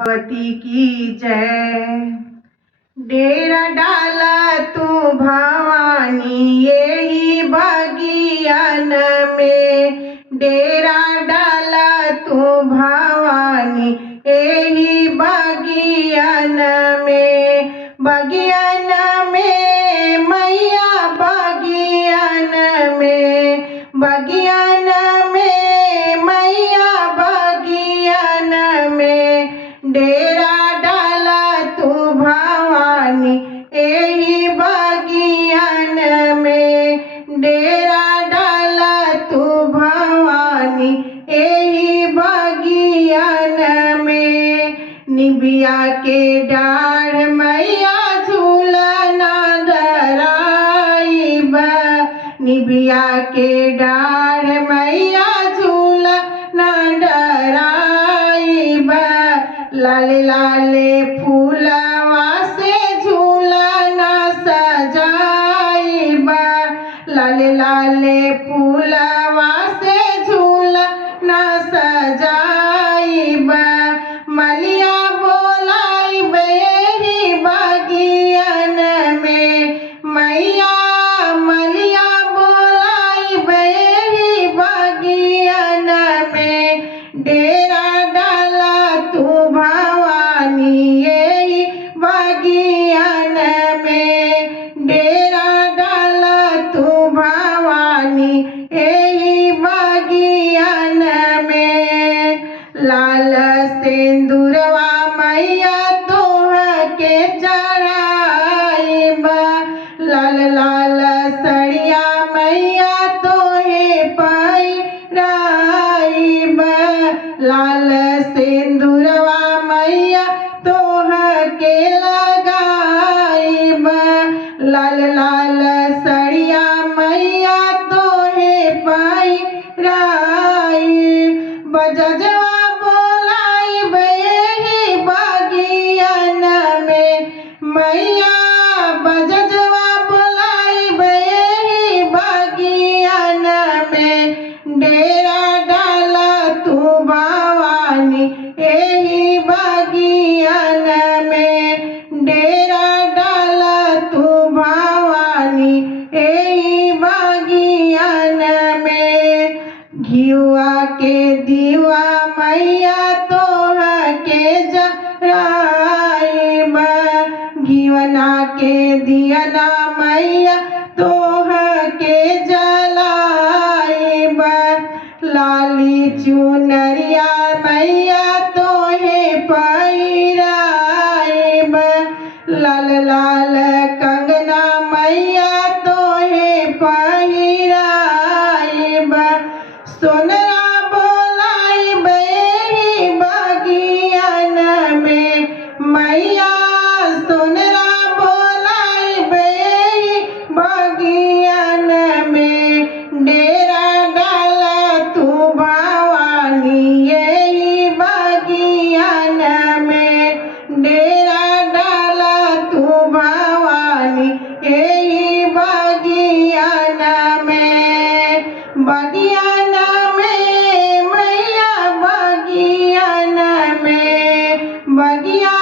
भगवती की जय। डेरा डाला तू भवानी यही बगियान में, डेरा डाला तू भवानी यही बगियान में। बगियान में मैया बगियान में, बगियान में मैया बगियान में। डेरा डाला तू भवानी यही बगियान में, डेरा डाला तू भवानी यही बगियान में। निबिया के डाढ़ मैया झूलना डराइबा, निबिया के डाढ़ मैया झूलना डराइबा। लाले लाले फूलवा से झूलना सजाइबा, लाले लाले फूलवा से झूलना सजाइबा। मलिया बोलाइबे यही बगियान में, मैया मलिया बोलाइबे यही बगियान में। डेरा डाला तू भवानी यही बगियान में, डेरा डाला तू भवानी यही बगियान में। लाल सिंदूरवा मैया तोह के चढ़ाइबा, लाल लाल सड़िया मैया तोहे पहिराइबा। लाल सिंदूरवा मैया तोह के लगाइबा, लाल लाल सड़िया मैया तोहे पहिराई। बजजवा बोलाइबे यही बगियान में, मैया बजजवा बोलाइबे यही बगियान में। डेरा डाला तू भवानी यही बगियान में, डेरा डाला तू भवानी यही बगियान में। घिउआ के दीवा मैया तोह के जराइबा, घिवना के दियना मैया तोह के जलाइबा। लाली चुनरिया मैया तोहे पहिराइबा, लाल लाल कंगना मैया तोहे पहिराइबा। सोनरा बोलाइबे यही बगियान में, मैया सोनरा बोलाइबे यही बगियान में। डेरा डाला तू भवानी यही बगियान में, डेरा डाला तू भवानी यही बगियान में। बगियान में मैया बगियान में, बगिया